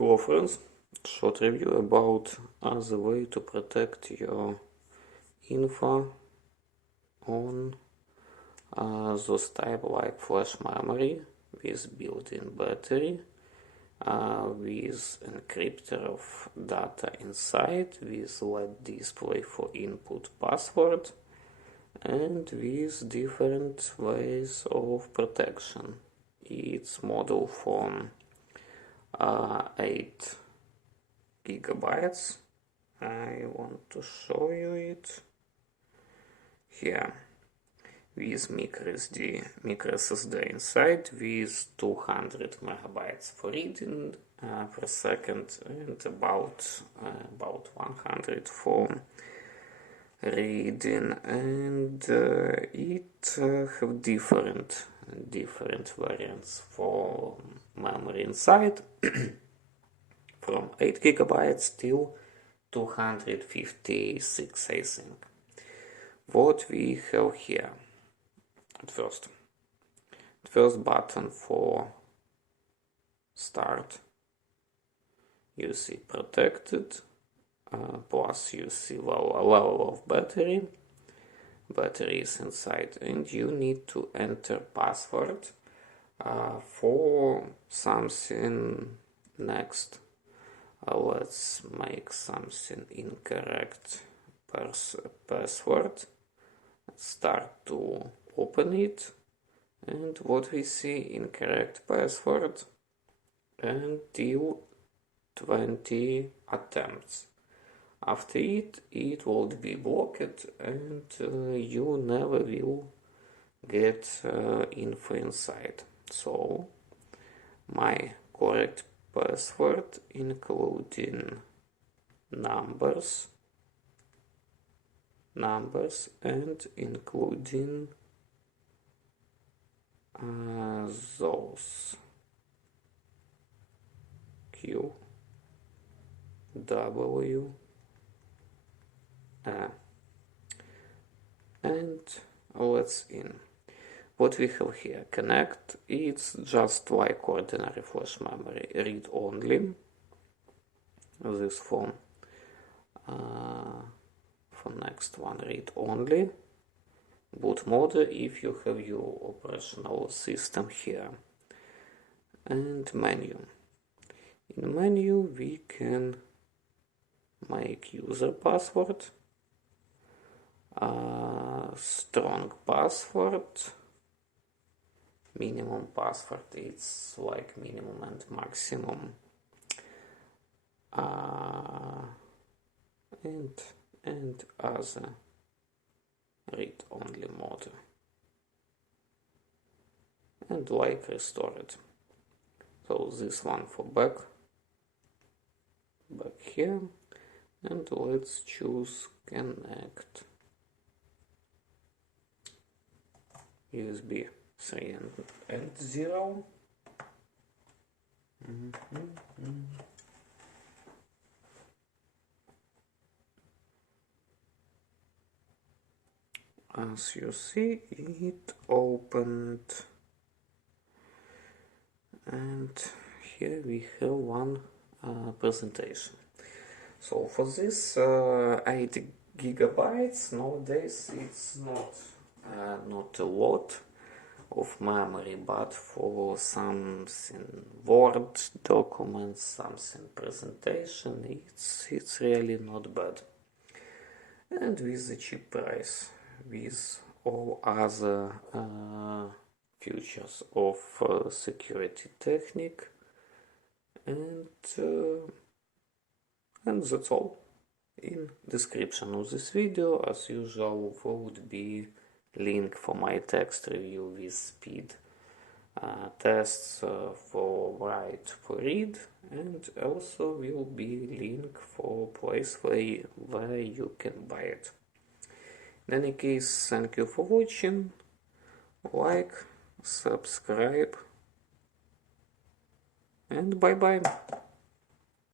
Hello friends, short review about other way to protect your info on those type like flash memory with built-in battery, with encryptor of data inside, with LED display for input password, and with different ways of protection. It's model from 8 GB. I want to show you it here with micro SSD inside, with 200 MB for reading per second and about 100 for reading, and it have different variants for memory inside from 8 GB till 256, I think. What we have here at first button for start, you see protected, plus you see level of battery is inside, and you need to enter password for something next. Let's make something incorrect password. Start to open it, and what we see, incorrect password until 20 attempts. After it will be blocked, and you never will get info inside. So my correct password, including numbers and including those Q W and let's in. What we have here, connect, it's just like ordinary flash memory, read only. This for next one, read only. Boot mode if you have your operational system here. And menu. In menu we can make user password, strong password, minimum password, it's like minimum and maximum, and other read only mode, and like restored. So this one for back here, and let's choose connect USB 3 and 0. As you see, it opened, and here we have one presentation. So for this 8 GB, nowadays it's not a lot of memory, but for something Word documents, something presentation, it's really not bad. And with the cheap price, with all other features of security technique, and that's all. In description of this video, as usual, would be link for my text review with speed tests for write, for read, and also will be link for place where you can buy it. In any case, thank you for watching. Like, subscribe, and bye bye.